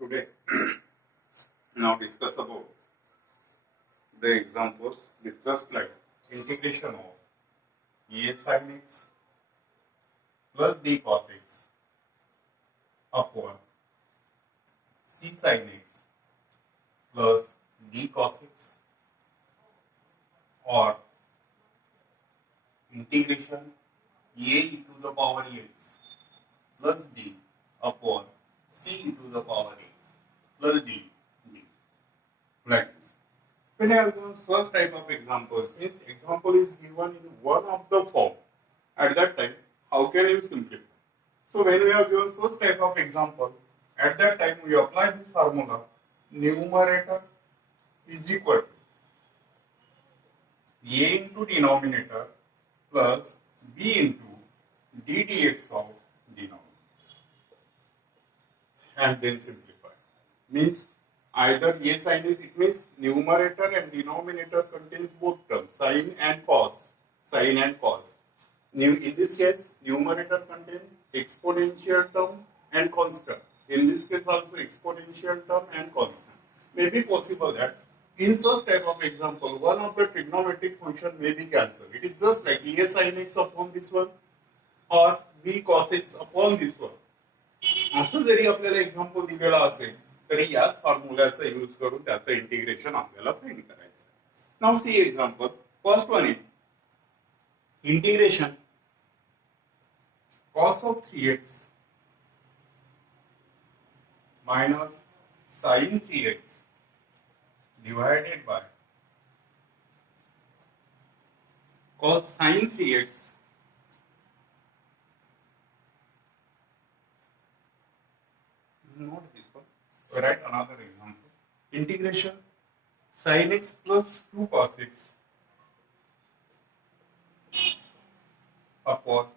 Today, now discuss about the examples with just like integration of a sin x plus b cos x upon c sin x plus d cos x or integration a e to the power x plus b upon c e to the power x plus d like this. When I have given first type of example, means example is given in one of the form. At that time, how can you simplify? So when we have given first type of example, at that time we apply this formula. Numerator is equal to a into denominator plus b into d dx of denominator, and then simplify. Means either a sin is, it means numerator and denominator contains both terms, sin and cos. Sin and cos. In this case, numerator contains exponential term and constant. In this case also exponential term and constant. May be possible that in such type of example, one of the trigonometric function may be cancelled. It is just like a sin x upon this one or b cos x upon this one. असं जरी आपल्याला example दिलेला असेल तरी याच फॉर्म्युलाचा use करून त्याचं integration आपल्याला find करायचं. Now see example. First one is integration cos of 3x minus sin 3x divided by cos sin 3x not this one. We write another example. Integration sin x plus 2 cos x upon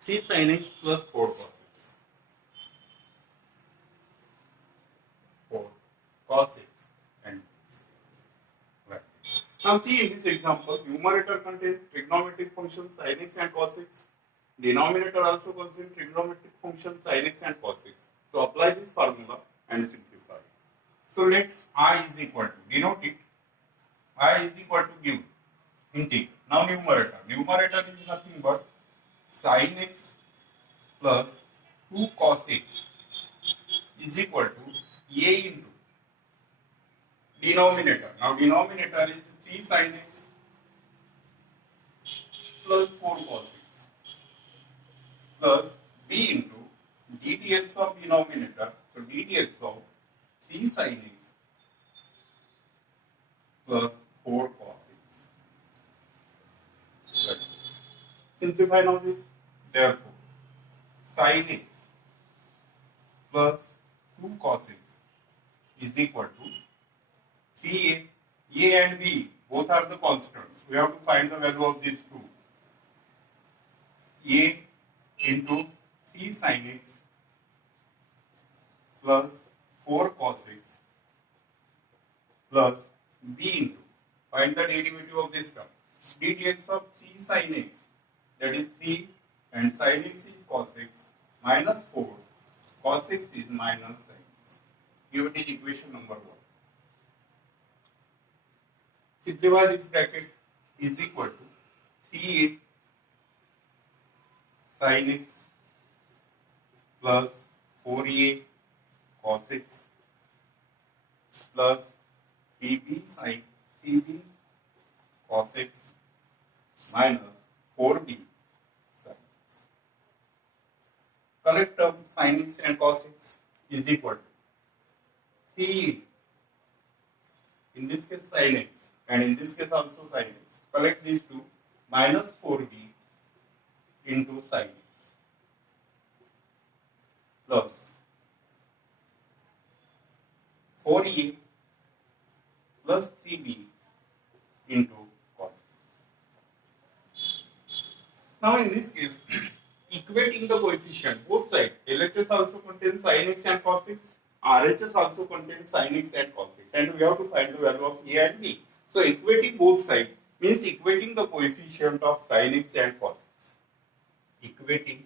3 sin x plus 4 cos x. 4 cos x and x. Right. Now see in this example, numerator contains trigonometric function sin x and cos x. Denominator also contains trigonometric function sin x and cos x. So apply this formula and simplify. So let I is equal to, denote it, I is equal to give integrate. Now numerator. Numerator is nothing but sin x plus 2 cos x is equal to a into denominator. Now denominator is 3 sin x plus 4 cos x plus b into d dx of denominator. So d dx of 3 sin x plus 4 cos x. Like this. Simplify now this. Therefore, sin x plus 2 cos x is equal to 3a. A and b both are the constants. We have to find the value of these two. A into 3 sin x plus 4 cos x plus b into, find the derivative of this term, d dx of 3 sin x, that is 3, and sin x is cos x minus 4, cos x is minus sin x. Give it is equation number 1. Simplify this bracket is equal to 3a sin x plus 4a cos x plus 3b sin 3b cos x minus 4b sin x. Correct term sin x and cos x is equal to 3a, in this case sin x and in this case also sin x. Collect these two, minus 4b into sin x plus 4a plus 3b into cos x. Now in this case, equating the coefficient, both sides, LHS also contains sin x and cos x, RHS also contains sin x and cos x, and we have to find the value of a and b. So equating both sides means equating the coefficient of sin x and cos x. Equating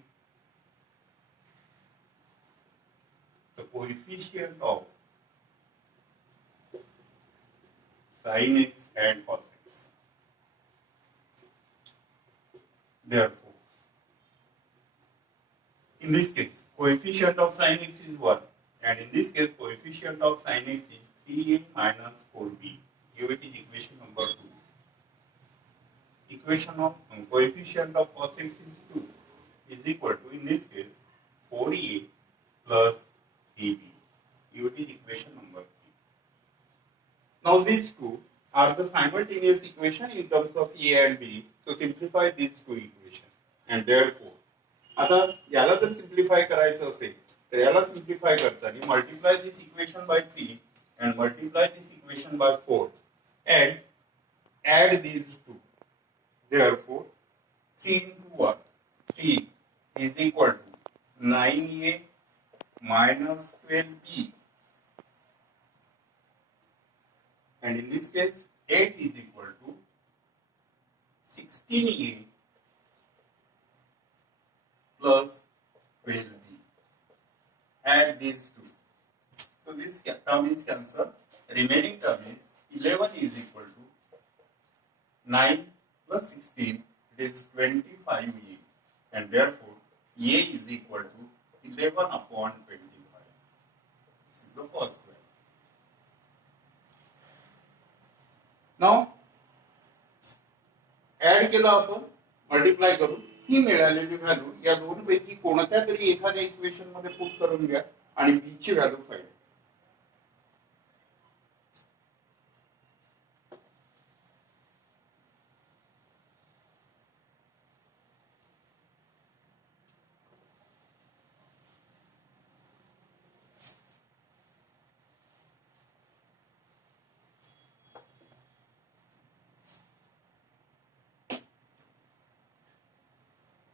coefficient of sin x and cos x. Therefore, in this case, coefficient of sin x is 1, and in this case, coefficient of sin x is 3a minus 4b. Here it is equation number 2. Equation of coefficient of cos x is 2 is equal to, in this case, 4a plus 3b. Here it is equation number 3. Now these two are the simultaneous equation in terms of a and b. So simplify these two equations, and therefore आता याला जर simplify करायचं असेल तर याला simplify करताना multiply this equation by 3 and multiply this equation by 4 and add these two. Therefore, 3 into 1, 3 is equal to 9a minus 12b. And in this case, 8 is equal to 16a plus 12b. Add these two. So this term is cancelled. Remaining term is 11 is equal to 9 plus 16. It is 25a. And therefore, a is equal to 11 upon 25. This is the first value. Now, add केला आपण multiply करून ही मिळालेली value या दोन पैकी कोणत्या तरी एखाद्या इक्वेशन मध्ये पुट करून घ्या आणि बी ची value find.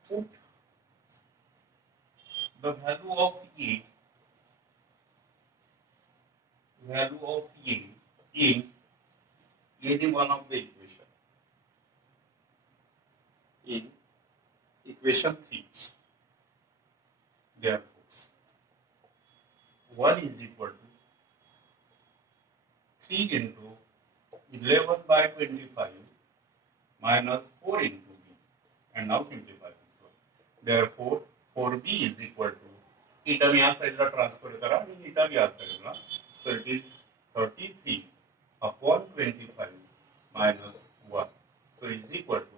Put the value of a in any one of the equation. In equation 3. Therefore, 1 is equal to 3 into 11 by 25 minus 4 into b. And now simplify this one. Therefore, 4b is equal to, he term या साइडला transfer करा आणि ही term या साइडला. So it is 33 upon 25 minus 1. So it is equal to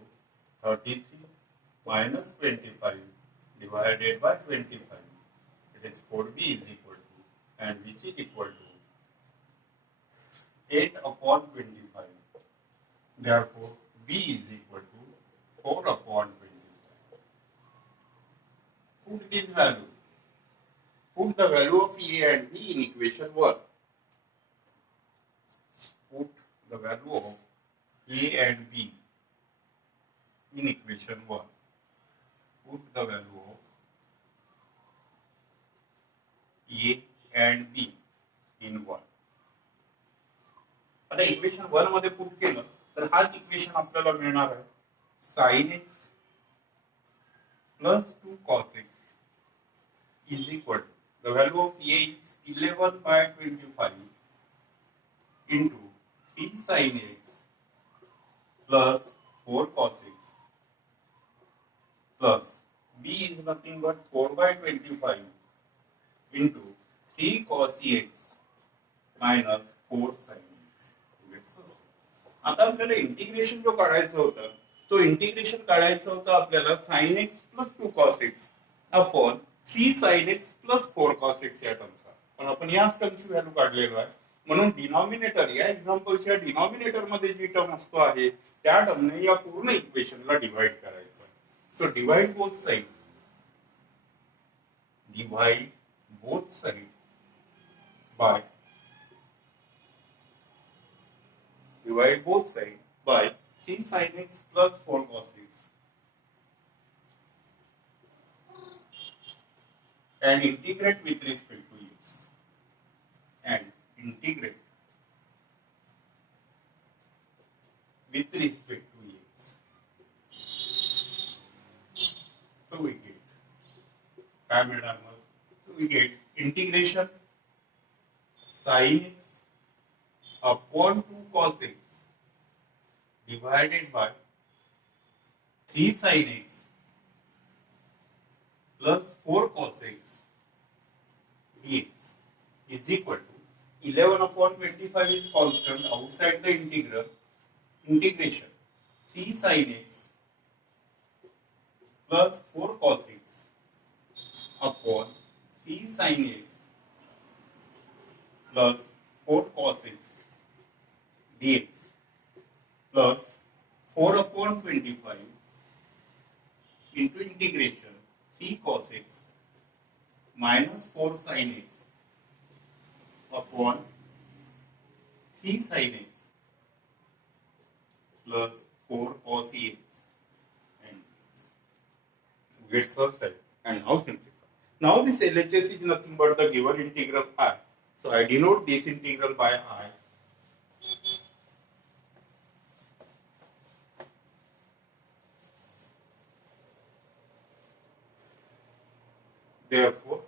33 minus 25 divided by 25. It is 4b is equal to, and which is equal to 8 upon 25. Therefore, b is equal to 4 upon 25. Put this value. Put the value of a and b in equation 1. Put the value of a and b in equation 1. Put the value of a and b in 1. आता equation 1 मध्ये put केलं तर हाच equation आपल्याला मिळणार आहे. sin x plus 2 cos x is equal to, the value of a is 11 by 25 into 3 sin x plus 4 cos x plus b is nothing but 4 by 25 into 3 cos x minus 4 sin x. आता आपल्याला integration जो काढायचा होता तो integration काढायचा होता आपल्याला sin x plus 2 cos x upon 3 sin x plus 4 cos x या टर्मचा. पण आपण याच टर्मची व्हॅल्यू काढलेलो आहे म्हणून डिनॉमिनेटर या एक्झाम्पलच्या डिनॉमिनेटर मध्ये जी टर्म असतो आहे त्या टर्मने या पूर्ण इक्वेशनला डिवाइड करायचं. So divide both side. Divide both side by divide both sides by 3 sin x plus 4 cos x and integrate with respect to x and integrate with respect to x. So we get so we get integration sin x upon 2 cos x divided by 3 sin x plus 4 cos x dx is equal to 11 upon 25 is constant outside the integration 3 sin x plus 4 cos x upon 3 sin x plus 4 cos x dx plus 4 upon 25 into integration 3 cos x minus 4 sin x upon 3 sin x plus 4 cos x and dx. Gets first type and now simplify. Now this LHS is nothing but the given integral I. So I denote this integral by I. Therefore,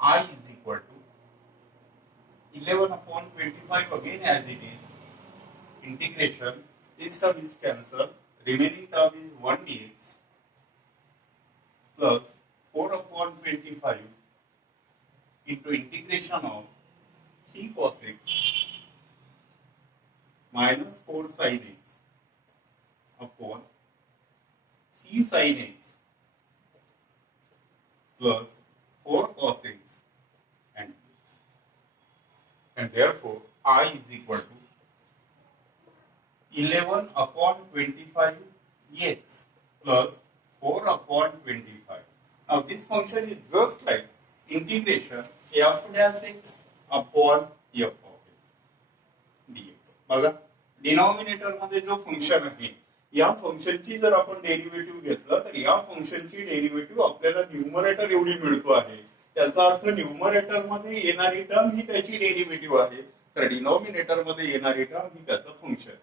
I is equal to 11 upon 25 again as it is. Integration, this term is cancelled. Remaining term is 1 dx plus 4 upon 25 into integration of 3 cos x minus 4 sin x upon 3 sin x plus 4 cos x and dx. And therefore, I is equal to 11 upon 25 x plus 4 upon 25. Now this function is just like integration f dash x upon f of x dx. बघा denominator मध्ये जो function आहे या फंक्शनची जर आपण derivative घेतलं तर या फंक्शनची डेरिव्हेटिव्ह आपल्याला न्यूमरेटर एवढी मिळतो आहे. त्याचा अर्थ न्यूमरेटर मध्ये येणारी टर्म ही त्याची डेरिव्हेटिव्ह आहे तर डिनॉमिनेटर मध्ये येणारी टर्म ही त्याचं फंक्शन.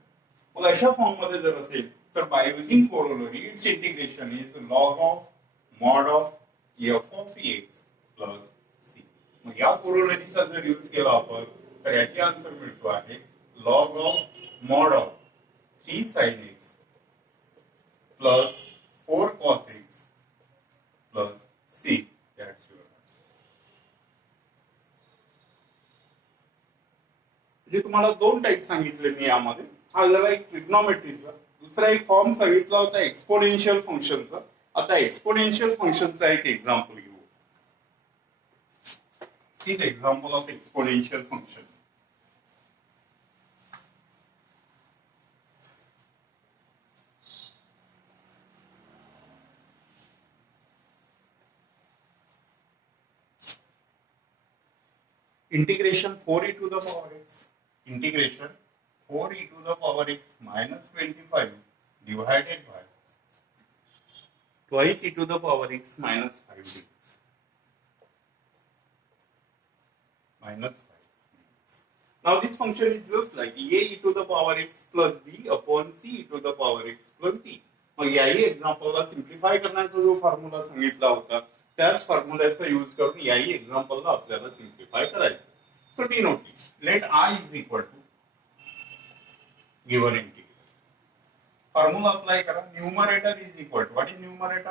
मग अशा फॉर्म मध्ये जर असेल तर by using corollary it's integration is log of mod of f of x plus c. मग या कोरोलरीचा जर यूज केला आपण तर याची आन्सर मिळतो आहे log of mod of 3 sin x plus 4 cos x plus c. That's your answer. म्हणजे तुम्हाला दोन टाइप सांगितले मी यामध्ये. हा झाला एक ट्रिग्नोमेट्रीचा, दुसरा एक फॉर्म सांगितला होता एक्सपोनेन्शियल फंक्शनचा. आता एक्सपोनेन्शियल फंक्शनचा एक एक्झाम्पल घेऊ. See the example of exponential function. Integration 4e to the power x. Integration 4e to the power x minus 25 divided by twice e to the power x minus 5 dx. Minus 5 dx. Now this function is just like a e to the power x plus b upon c e to the power x plus d. मग याही एक्झाम्पलला simplify करण्याचा जो formula सांगितला होता त्याच फॉर्म्युल्याचा use करून याही एक्झाम्पलला आपल्याला simplify करायचं. So denote let I is equal to given integral. Formula apply करा. Numerator is equal to what is numerator